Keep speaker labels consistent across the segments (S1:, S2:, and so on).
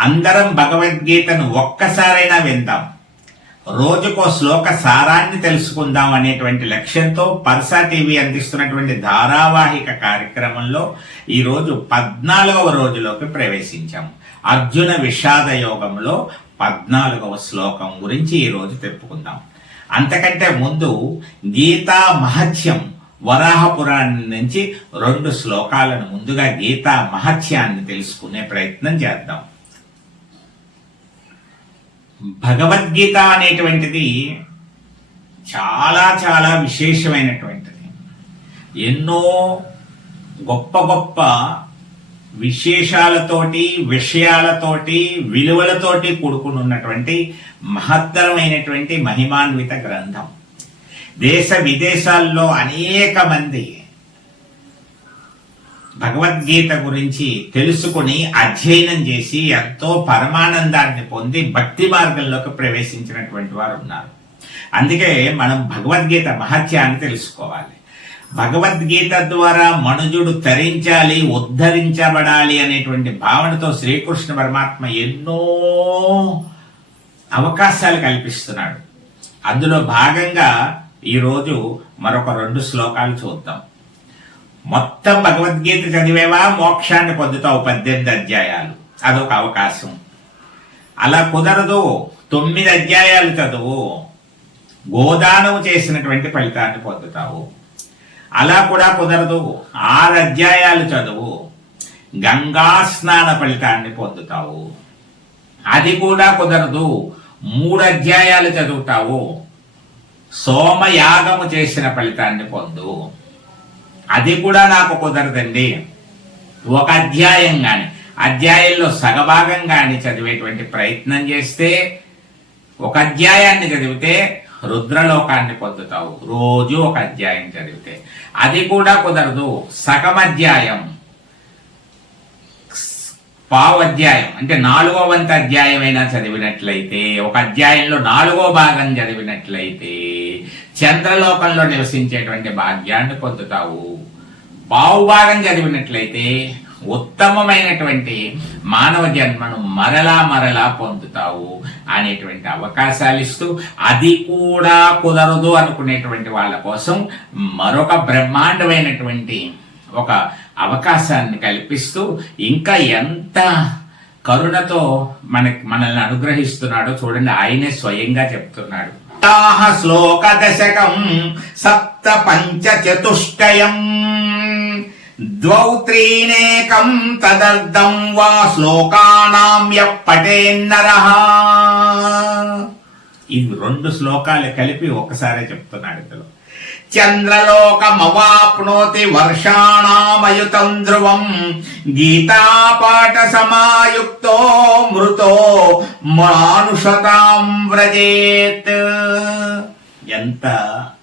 S1: అందరం భగవద్గీతను ఒక్కసారైనా విందాం. రోజుకో శ్లోక సారాన్ని తెలుసుకుందాం అనేటువంటి లక్ష్యంతో పర్సా టీవీ అందిస్తున్నటువంటి ధారావాహిక కార్యక్రమంలో ఈరోజు పద్నాలుగవ రోజులోకి ప్రవేశించాం. అర్జున విషాద యోగంలో పద్నాలుగవ శ్లోకం గురించి ఈరోజు తెలుపుకుందాం. అంతకంటే ముందు గీతా మహత్యం వరాహ పురాణం నుంచి రెండు శ్లోకాలను ముందుగా గీతా మహత్యాన్ని తెలుసుకునే ప్రయత్నం చేద్దాం. భగవద్గీత అనేటువంటిది చాలా చాలా విశేషమైనటువంటిది. ఎన్నో గొప్ప గొప్ప విశేషాలతోటి విషయాలతోటి విలువలతోటి కూడుకుని ఉన్నటువంటి మహత్తరమైనటువంటి మహిమాన్విత గ్రంథం. దేశ విదేశాల్లో అనేక మంది భగవద్గీత గురించి తెలుసుకుని అధ్యయనం చేసి ఎంతో పరమానందాన్ని పొంది భక్తి మార్గంలోకి ప్రవేశించినటువంటి వారు ఉన్నారు. అందుకే మనం భగవద్గీత మహత్యాన్ని తెలుసుకోవాలి. భగవద్గీత ద్వారా మనుజుడు తరించాలి ఉద్ధరించబడాలి అనేటువంటి భావనతో శ్రీకృష్ణ పరమాత్మ ఎన్నో అవకాశాలు కల్పిస్తున్నాడు. అందులో భాగంగా ఈరోజు మరొక రెండు శ్లోకాలు చూద్దాం. మొత్తం భగవద్గీత చదివేవా? మోక్షాన్ని పొందుతావు పద్దెనిమిది అధ్యాయాలు. అదొక అవకాశం. అలా కుదరదు. తొమ్మిది అధ్యాయాలు చదువు. గోదానము చేసినటువంటి ఫలితాన్ని పొందుతావు. అలా కూడా కుదరదు. ఆరు అధ్యాయాలు చదువు. గంగా స్నాన ఫలితాన్ని పొందుతావు. అది కూడా కుదరదు. మూడు అధ్యాయాలు చదువుతావు. సోమయాగము చేసిన ఫలితాన్ని పొందు. అది కూడా నాకు కుదరదండి. ఒక అధ్యాయం కానీ అధ్యాయంలో సగభాగం కానీ చదివేటువంటి ప్రయత్నం చేస్తే ఒక అధ్యాయాన్ని చదివితే రుద్రలోకాన్ని పొందుతావు. రోజు ఒక అధ్యాయం చదివితే. అది కూడా కుదరదు. సగం అధ్యాయం. పావు అధ్యాయం. అంటే నాలుగో వంత అధ్యాయం అయినా చదివినట్లయితే ఒక అధ్యాయంలో నాలుగో భాగం చదివినట్లయితే చంద్రలోకంలో నివసించేటువంటి భాగ్యాన్ని పొందుతావు. బావుభాగం చదివినట్లయితే ఉత్తమమైనటువంటి మానవ జన్మను మరలా మరలా పొందుతావు అనేటువంటి అవకాశాలు ఇస్తూ అది కూడా కుదరదు అనుకునేటువంటి వాళ్ళ కోసం మరొక బ్రహ్మాండమైనటువంటి ఒక అవకాశాన్ని కల్పిస్తూ ఇంకా ఎంత కరుణతో మనకి మనల్ని అనుగ్రహిస్తున్నాడో చూడండి ఆయనే స్వయంగా చెప్తున్నాడు. శ్లోక దశకం సప్త పంచ చతుష్టయం. ద్వౌ త్రీనేకం తదర్థం వా శ్లోకానాం పటేన్నర ఇది రెండు శ్లోకాలు కలిపి ఒకసారే చెప్తున్నాడు ఇందులో చంద్రలోకమవాప్నోతి వర్షాణామయుతం ధ్రువం గీతాపాఠ సమాయుక్తో మృతో మానుషతాం వ్రజేత్. ఎంత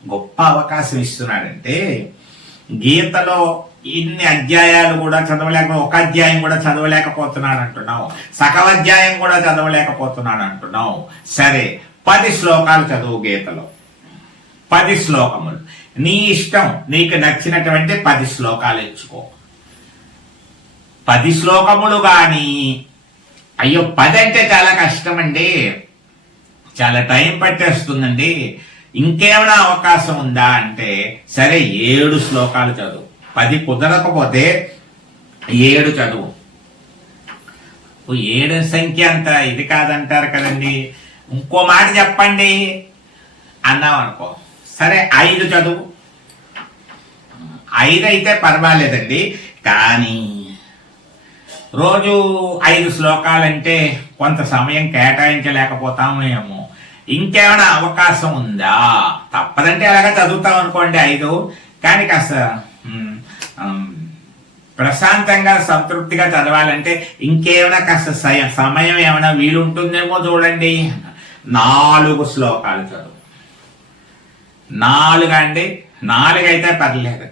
S1: గొప్ప అవకాశం ఇస్తున్నాడంటే గీతలో ఇన్ని అధ్యాయాలు కూడా చదవలేక ఒక అధ్యాయం కూడా చదవలేకపోతున్నాడు అంటున్నావు. సకల అధ్యాయం కూడా చదవలేకపోతున్నాడు అంటున్నావు సరే పది శ్లోకాలు చదువు గీతలో. పది శ్లోకములు. నీ ఇష్టం నీకు నచ్చినటువంటి పది శ్లోకాలు ఎంచుకో. పది శ్లోకములు కానీ అయ్యో పది అంటే చాలా కష్టం అండి చాలా టైం పట్టేస్తుందండి. ఇంకేమైనా అవకాశం ఉందా అంటే సరే ఏడు శ్లోకాలు చదువు. పది కుదరకపోతే ఏడు చదువు. ఏడు సంఖ్య అంత ఇది కాదంటారు కదండి. ఇంకో మాట చెప్పండి. అన్నాం అనుకో. సరే ఐదు చదువు. ఐదు అయితే పర్వాలేదండి. కానీ రోజు ఐదు శ్లోకాలంటే కొంత సమయం కేటాయించలేకపోతామేమో ఇంకేమైనా అవకాశం ఉందా? తప్పదంటే అలాగా చదువుతాం అనుకోండి ఐదు. కానీ కాస్త ప్రశాంతంగా సంతృప్తిగా చదవాలంటే ఇంకేమైనా కాస్త సయ- సమయం ఏమైనా వీలుంటుందేమో చూడండి. నాలుగు శ్లోకాలు చదువు. నాలుగు అండి? నాలుగు అయితే పర్లేదు.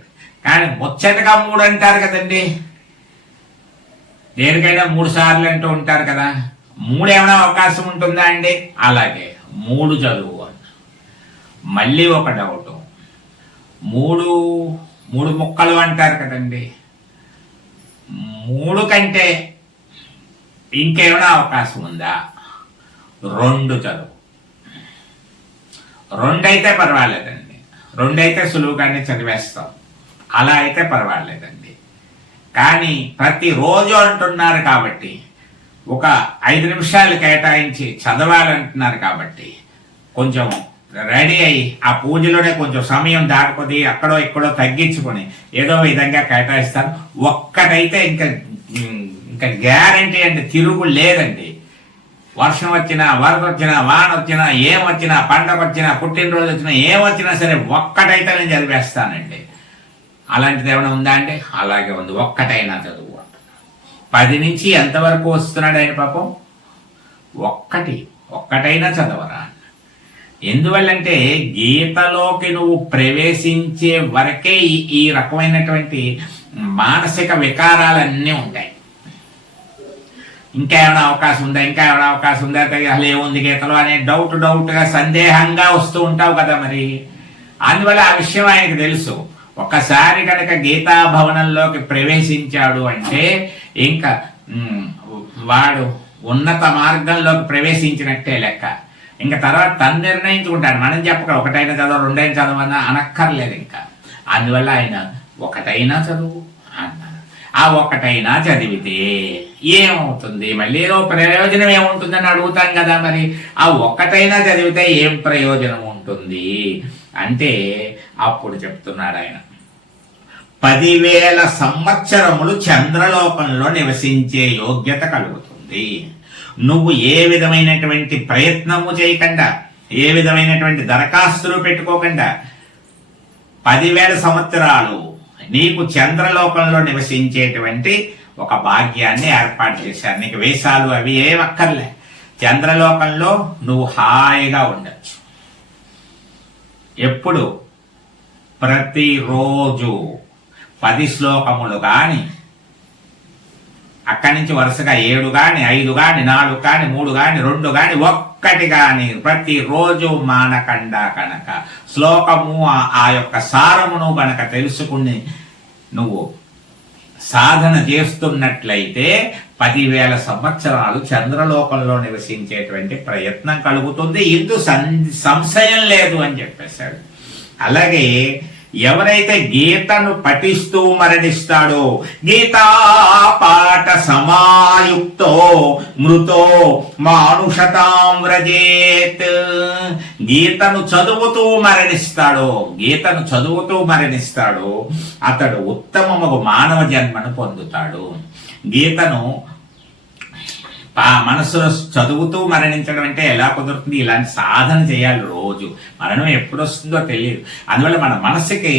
S1: కానీ ముచ్చటగా మూడు అంటారు కదండి. దేనికైనా మూడు సార్లు అంటూ ఉంటారు కదా. మూడు ఏమైనా అవకాశం ఉంటుందా అండి? అలాగే. మూడు చదువు. అన్న. మళ్ళీ ఒక డౌట్. మూడు మూడు ముక్కలు అంటారు కదండి. మూడు కంటే ఇంకేమైనా అవకాశం ఉందా? రెండు చదువు. రెండైతే పర్వాలేదండి. రెండైతే సులువుగానే చదివేస్తాం. అలా అయితే పర్వాలేదండి. కానీ ప్రతిరోజు అంటున్నారు కాబట్టి ఒక ఐదు నిమిషాలు కేటాయించి చదవాలంటున్నారు కాబట్టి కొంచెం రెడీ అయ్యి ఆ పూజలోనే కొంచెం సమయం దాటుకొని అక్కడో ఇక్కడో తగ్గించుకొని ఏదో విధంగా కేటాయిస్తాను ఒక్కటైతే ఇంకా ఇంకా గ్యారంటీ అంటే తిరుగు లేదండి. వర్షం వచ్చినా వరద వచ్చినా వాన వచ్చినా ఏమొచ్చినా పండగ వచ్చినా పుట్టినరోజు వచ్చినా ఏమొచ్చినా సరే ఒక్కటైతే నేను చదివేస్తానండి. అలాంటిది ఏమైనా ఉందా అండి? అలాగే ఉంది. ఒక్కటైనా చదువు పది నుంచి ఎంతవరకు వస్తున్నాడు ఆయన పాపం? ఒక్కటి. ఒక్కటైనా చదవరా ఎందువల్లంటే గీతలోకి నువ్వు ప్రవేశించే వరకే ఈ రకమైనటువంటి మానసిక వికారాలన్నీ ఉంటాయి. ఇంకా ఏమైనా అవకాశం ఉందా? ఇంకా ఏమైనా అవకాశం ఉందా? అసలు ఏముంది గీతలో అనే డౌట్ డౌట్గా సందేహంగా వస్తూ ఉంటావు కదా మరి. అందువల్ల ఆ విషయం ఆయనకు తెలుసు. ఒకసారి కనుక గీతా భవనంలోకి ప్రవేశించాడు అంటే ఇంకా వాడు ఉన్నత మార్గంలోకి ప్రవేశించినట్టే లెక్క. ఇంకా తర్వాత తను నిర్ణయించుకుంటాడు. మనం చెప్పక ఒకటైనా చదవ రెండైనా చదవన్నా అనక్కర్లేదు ఇంకా. అందువల్ల ఆయన ఒకటైనా చదువు అన్నారు. ఆ ఒక్కటైనా చదివితే ఏమవుతుంది? మళ్ళీ ఏదో ప్రయోజనం ఏముంటుందని అడుగుతాం కదా మరి. ఆ ఒక్కటైనా చదివితే ఏం ప్రయోజనం ఉంటుంది? అంటే అప్పుడు చెప్తున్నాడు ఆయన. పదివేల సంవత్సరములు చంద్రలోకంలో నివసించే యోగ్యత కలుగుతుంది. నువ్వు ఏ విధమైనటువంటి ప్రయత్నము చేయకుండా ఏ విధమైనటువంటి దరఖాస్తులు పెట్టుకోకుండా పదివేల సంవత్సరాలు నీకు చంద్రలోకంలో నివసించేటువంటి ఒక భాగ్యాన్ని ఏర్పాటు చేశారు. నీకు వేషాలు అవి ఏం అక్కర్లే. చంద్రలోకంలో నువ్వు హాయిగా ఉండొచ్చు. ఎప్పుడు? ప్రతిరోజు. పది శ్లోకములు కానీ అక్కడి నుంచి వరుసగా ఏడు కానీ ఐదు కానీ నాలుగు కానీ మూడు కానీ రెండు కానీ ఒక్కటి కానీ ప్రతిరోజు మానకండ కనుక. శ్లోకము ఆ- యొక్క సారమును కనుక తెలుసుకుని నువ్వు సాధన చేస్తున్నట్లయితే పదివేల సంవత్సరాలు చంద్రలోకంలో నివసించేటువంటి ప్రయత్నం కలుగుతుంది. ఇందు సం- సంశయం లేదు అని చెప్పేశాడు. అలాగే ఎవరైతే గీతను పఠిస్తూ మరణిస్తాడో గీతా పాఠ సమాయుక్తో మృతో మానుషతాం వ్రజేత్. గీతను చదువుతూ మరణిస్తాడో గీతను చదువుతూ మరణిస్తాడో అతడు ఉత్తమము మానవ జన్మను పొందుతాడు. గీతను ఆ మనసులో చదువుతూ మరణించడం అంటే ఎలా కుదురుతుంది? ఇలాంటి సాధన చేయాలి రోజు. మరణం ఎప్పుడు వస్తుందో తెలియదు అందువల్ల మన మనసుకి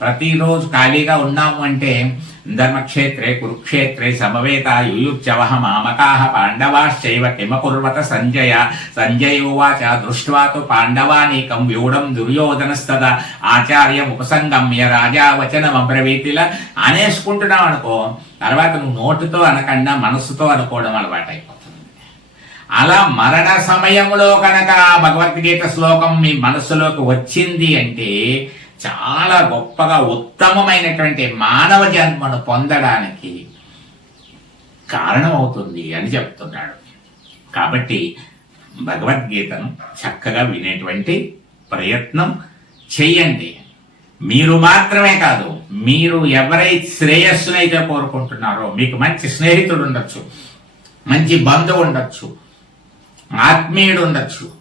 S1: ప్రతిరోజు ఖాళీగా ఉన్నాము అంటే ధర్మక్షేత్రే కురుక్షేత్రే సమవేత యుయుచ్చవ మామకాహ పాండవాశ్చైవ కిమకుర్వత సంజయ సంజయోవాచ దృష్ట్వా తు పాండవానీకం వ్యూఢం దుర్యోధనస్తద ఆచార్యం ఉపసంగమ్య రాజా వచనం అబ్రవీతిలా అనేసుకుంటున్నావు అనుకో తర్వాత నువ్వు నోటుతో అనకుండా మనసుతో అనుకోవడం అలవాటైపోతుంది అలా మరణ సమయంలో కనుక భగవద్గీత శ్లోకం మీ మనసులోకి వచ్చింది అంటే చాలా గొప్పగా ఉత్తమమైనటువంటి మానవ జన్మను పొందడానికి కారణమవుతుంది అని చెప్తున్నాడు. కాబట్టి భగవద్గీతను చక్కగా వినేటువంటి ప్రయత్నం చెయ్యండి మీరు మాత్రమే కాదు మీరు ఎవరై శ్రేయస్సునైతే కోరుకుంటున్నారో మీకు మంచి స్నేహితుడు ఉండొచ్చు మంచి బంధువు ఉండొచ్చు ఆత్మీయుడు ఉండొచ్చు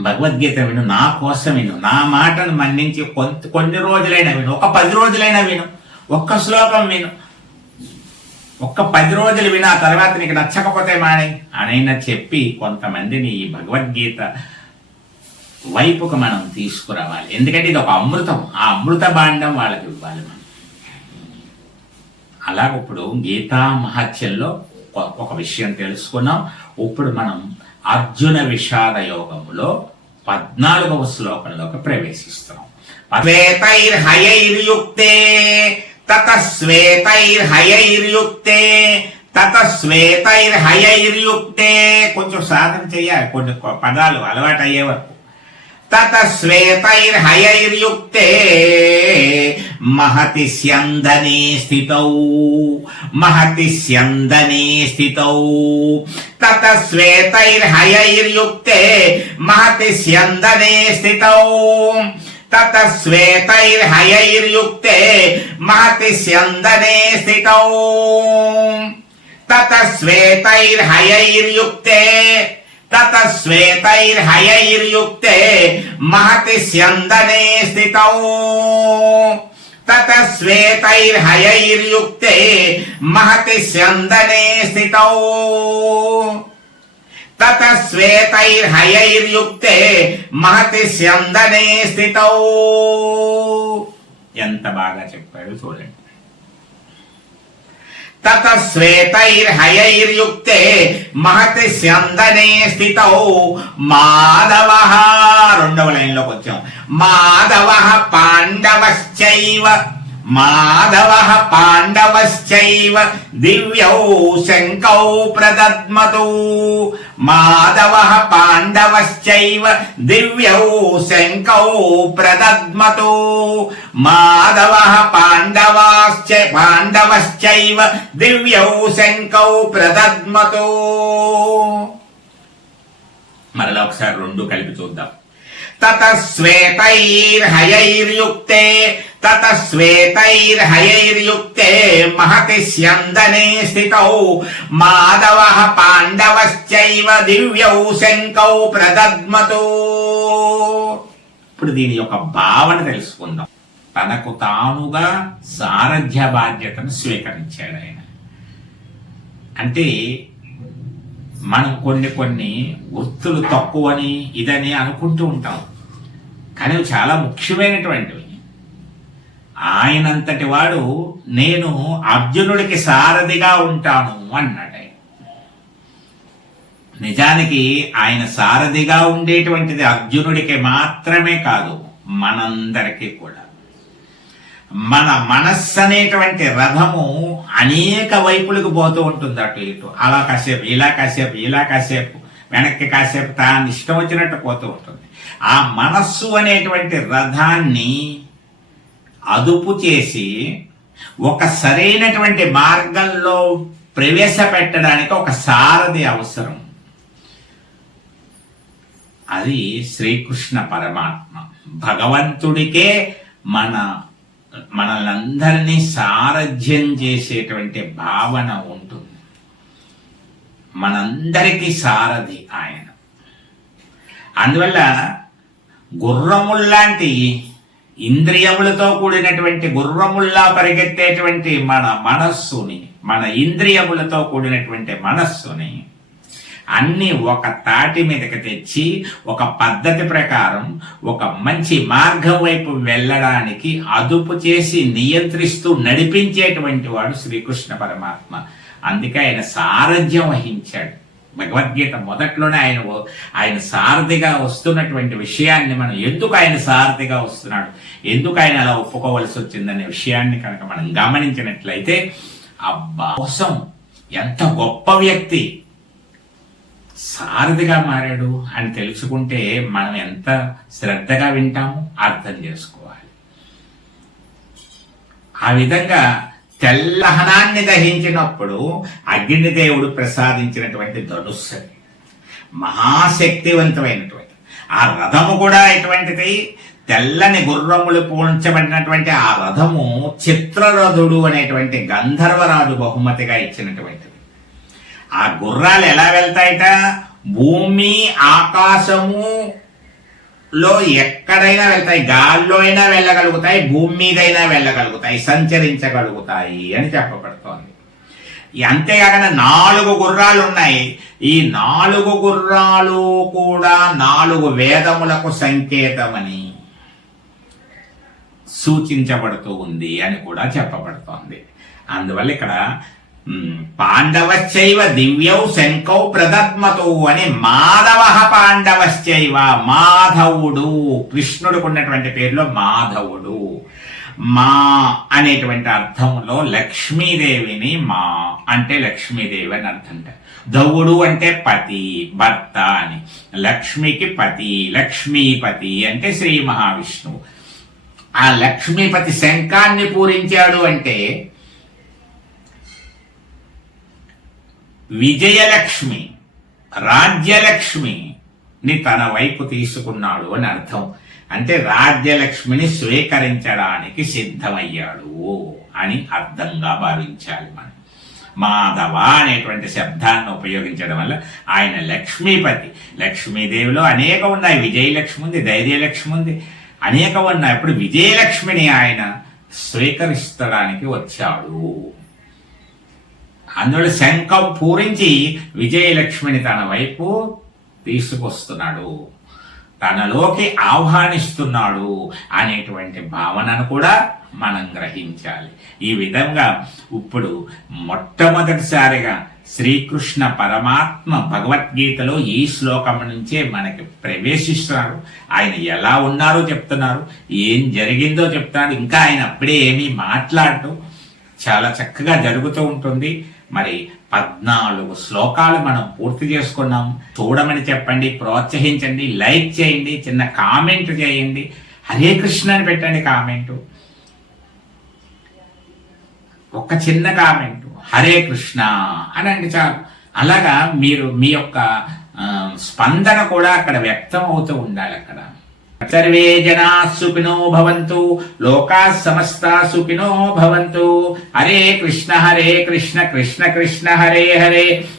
S1: భగవద్గీత విను నా కోసం విను నా మాటను మన్నించి కొంత కొన్ని రోజులైనా విను ఒక పది రోజులైనా విను ఒక్క శ్లోకం విను. ఒక్క పది రోజులు విను ఆ తర్వాత నీకు నచ్చకపోతే మానే అనైనా చెప్పి కొంతమందిని ఈ భగవద్గీత వైపుకు మనం తీసుకురావాలి. ఎందుకంటే ఇది ఒక అమృతం. ఆ అమృత భాండం వాళ్ళకి ఇవ్వాలి మనం. అలాగ ఇప్పుడు గీతా మహత్యంలో ఒక విషయం తెలుసుకున్నాం. ఇప్పుడు మనం అర్జున విషాద యోగములో పద్నాలుగవ శ్లోకంలోకి ప్రవేశిస్తున్నాం. శ్వేతైర్హయైర్యుక్తే తత శ్వేతైర్హయైర్యుక్తే తత శ్వేతైర్హయైర్యుక్తే కొంచెం సాధన చేయాలి కొన్ని పదాలు అలవాటు అయ్యే వరకు. తత శ్వేతైర్హయైర్యుక్తే మహతి స్యందనే స్థితౌ మహతి స్యందనే స్థితౌ. తత శ్వేతైర్హయైర్యుక్తే మహతి స్యందనే స్థితౌ తత శ్వేతైర్హయైర్యుక్తే మహతి స్యందనే స్థితౌ. తత శ్వేతైర్హయైర్యుక్తే తత శ్వేతైర్హయైర్యుక్తే మహతి స్యందనే స్థితౌ. తత శ్వేతైర్హయైర్యుక్తే మహతి స్యందనే స్థితౌ. తత శ్వేతైర్హయైర్యుక్తే మహతి స్యందనే స్థితౌ. ఎంత బాగా చెప్పాడు చూడండి. తత శ్వేతైర్హయైర్యుక్తే మహతి స్యందనే స్థితౌ. మాధవ. రెండవ లైన్లోకి వచ్చాం. మాధవ పాండవశ్చైవ. మాధవ పాండవశ్చైవ. దివ్యౌ శంకౌ ప్రదద్మతు. మాధవ పాండవశ్చైవ దివ్యౌ శంకౌ ప్రదద్మతో మాధవ పాండవాశ్చ పాండవశ్చైవ దివ్యౌ శంకౌ ప్రదద్మతో మరలా ఒకసారి రెండు కలిపి చూద్దాం. తత శ్వేతైర్హయైర్యుక్తే తత శ్వేతైర్హయైర్యుక్తే మహతి స్యందనే స్థితౌ. మాధవ పాండవశ్చైవ దివ్యౌ శంకౌ ప్రదద్మతు. ఇప్పుడు దీని యొక్క భావన తెలుసుకుందాం. తనకు తానుగా సారథ్య బాధ్యతను స్వీకరించాడు ఆయన. అంటే మనం కొన్ని కొన్ని గుర్తులు తక్కువని ఇదని అనుకుంటూ ఉంటాం. కానీ చాలా ముఖ్యమైనటువంటివి. ఆయనంతటి వాడు నేను అర్జునుడికి సారథిగా ఉంటాను అన్నాడు ఆయన. నిజానికి ఆయన సారథిగా ఉండేటువంటిది అర్జునుడికి మాత్రమే కాదు మనందరికీ కూడా. మన మనస్సు అనేటువంటి రథము అనేక వైపులకు పోతూ ఉంటుంది అటు ఇటు. అలా కాసేపు ఇలా కాసేపు ఇలా కాసేపు వెనక్కి కాసేపు తాను ఇష్టం వచ్చినట్టు పోతూ ఉంటుంది. ఆ మనస్సు అనేటువంటి రథాన్ని అదుపు చేసి ఒక సరైనటువంటి మార్గంలో ప్రవేశపెట్టడానికి ఒక సారథి అవసరం. అది శ్రీకృష్ణ పరమాత్మ. భగవంతుడికే మన మనలందరినీ సారథ్యం చేసేటువంటి భావన ఉంటుంది. మనందరికీ సారథి ఆయన. అందువల్ల గుర్రముల్లాంటి ఇంద్రియములతో కూడినటువంటి గుర్రముల్లా పరిగెత్తేటువంటి మన మనస్సుని మన ఇంద్రియములతో కూడినటువంటి మనస్సుని అన్ని ఒక తాటి మీదకి తెచ్చి ఒక పద్ధతి ప్రకారం ఒక మంచి మార్గం వైపు వెళ్ళడానికి అదుపు చేసి నియంత్రిస్తూ నడిపించేటువంటి వాడు శ్రీకృష్ణ పరమాత్మ. అందుకే ఆయన సారథ్యం వహించాడు. భగవద్గీత మొదట్లోనే ఆయన ఓ- ఆయన సారథిగా వస్తున్నటువంటి విషయాన్ని మనం ఎందుకు ఆయన సారథిగా వస్తున్నాడు? ఎందుకు ఆయన అలా ఒప్పుకోవలసి వచ్చిందనే విషయాన్ని కనుక మనం గమనించినట్లయితే అబ్బా కోసం ఎంత గొప్ప వ్యక్తి సారథిగా మారాడు అని తెలుసుకుంటే మనం ఎంత శ్రద్ధగా వింటాము అర్థం చేసుకోవాలి. ఆ విధంగా తెల్లహనాన్ని దహించినప్పుడు అగ్నిదేవుడు ప్రసాదించినటువంటి ధనుస్సు మహాశక్తివంతమైనటువంటి. ఆ రథము కూడా ఎటువంటిది? తెల్లని గుర్రములు పోల్చబడినటువంటి ఆ రథము చిత్రరథుడు అనేటువంటి గంధర్వరాజు బహుమతిగా ఇచ్చినటువంటిది. ఆ గుర్రాలు ఎలా వెళ్తాయట? భూమి ఆకాశము లో ఎక్కడైనా వెళ్తాయి గాల్లో అయినా వెళ్ళగలుగుతాయి భూమి మీదైనా వెళ్ళగలుగుతాయి సంచరించగలుగుతాయి అని చెప్పబడుతోంది. అంతేకాకుండా నాలుగు గుర్రాలు ఉన్నాయి. ఈ నాలుగు గుర్రాలు కూడా నాలుగు వేదములకు సంకేతమని సూచించబడుతూ ఉంది అని కూడా చెప్పబడుతోంది. అందువల్ల ఇక్కడ పాండవశ్చైవ దివ్యౌ శంకౌ ప్రదత్మతో అని మాధవ పాండవశ్చైవ మాధవుడు. కృష్ణుడికి ఉన్నటువంటి పేరులో మాధవుడు. మా అనేటువంటి అర్థంలో లక్ష్మీదేవిని మా అంటే లక్ష్మీదేవి అని అర్థం దవుడు అంటే పతి భర్త అని. లక్ష్మికి పతి లక్ష్మీపతి అంటే శ్రీ మహావిష్ణువు. ఆ లక్ష్మీపతి శంఖాన్ని పూరించాడు అంటే విజయలక్ష్మి రాజ్యలక్ష్మిని తన వైపు తీసుకున్నాడు అని అర్థం. అంటే రాజ్యలక్ష్మిని స్వీకరించడానికి సిద్ధమయ్యాడు అని అర్థంగా భావించాలి మనం. మాధవ అనేటువంటి శబ్దాన్ని ఉపయోగించడం వల్ల ఆయన లక్ష్మీపతి. లక్ష్మీదేవిలో అనేక ఉన్నాయి. విజయలక్ష్మి ఉంది ధైర్యలక్ష్మి ఉంది. అనేక ఉన్నాయి. ఇప్పుడు విజయలక్ష్మిని ఆయన స్వీకరిస్తడానికి వచ్చాడు. అందులో శంఖం పూరించి విజయలక్ష్మిని తన వైపు తీసుకొస్తున్నాడు. తనలోకి ఆహ్వానిస్తున్నాడు అనేటువంటి భావనను కూడా మనం గ్రహించాలి. ఈ విధంగా ఇప్పుడు మొట్టమొదటిసారిగా శ్రీకృష్ణ పరమాత్మ భగవద్గీతలో ఈ శ్లోకం నుంచే మనకి ప్రవేశిస్తున్నారు ఆయన ఎలా ఉన్నారో చెప్తున్నారు. ఏం జరిగిందో చెప్తున్నారు ఇంకా ఆయన అప్పుడే ఏమీ మాట్లాడటం చాలా చక్కగా జరుగుతూ ఉంటుంది. మరి పద్నాలుగు శ్లోకాలు మనం పూర్తి చేసుకున్నాం. చూడమని చెప్పండి ప్రోత్సహించండి లైక్ చేయండి చిన్న కామెంట్ చేయండి. హరే కృష్ణ అని పెట్టండి కామెంటు. ఒక చిన్న కామెంట్. హరే కృష్ణ అనండి చాలు. అలాగా మీరు మీ యొక్క స్పందన కూడా అక్కడ వ్యక్తం అవుతూ ఉండాలి అక్కడ. సర్వే జనా సుఖినో భవంతు లోకా సమస్తా సుఖినో భవంతు. హరే కృష్ణ హరే కృష్ణ కృష్ణ కృష్ణ హరే హరే.